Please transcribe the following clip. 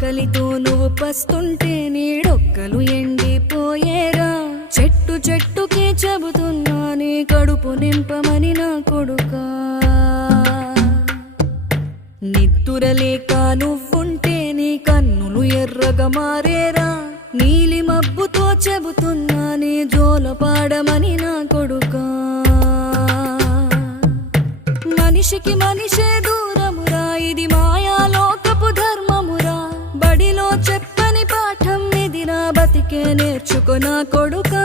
ఆకలితో నువ్వు పస్తుంటే నీడొక్కలు ఎండిపోయేరా. చెట్టు చెట్టుకే చెబుతున్నా నీ కడుపు నింపమని నా కొడుకా. నిద్దురలేక నువ్వుంటే నీ కన్నులు ఎర్రగా మారేరా. నీలి మబ్బుతో చెబుతున్నా నీ జోలపాడమని నా కొడుకా. మనిషికి మనిషే దూరమురా, ఇది మాయాలోకపు ధర్మమురా. బడిలో చెప్పని పాఠం ఇదిరా, బతికే నేర్చుకో నా కొడుకా.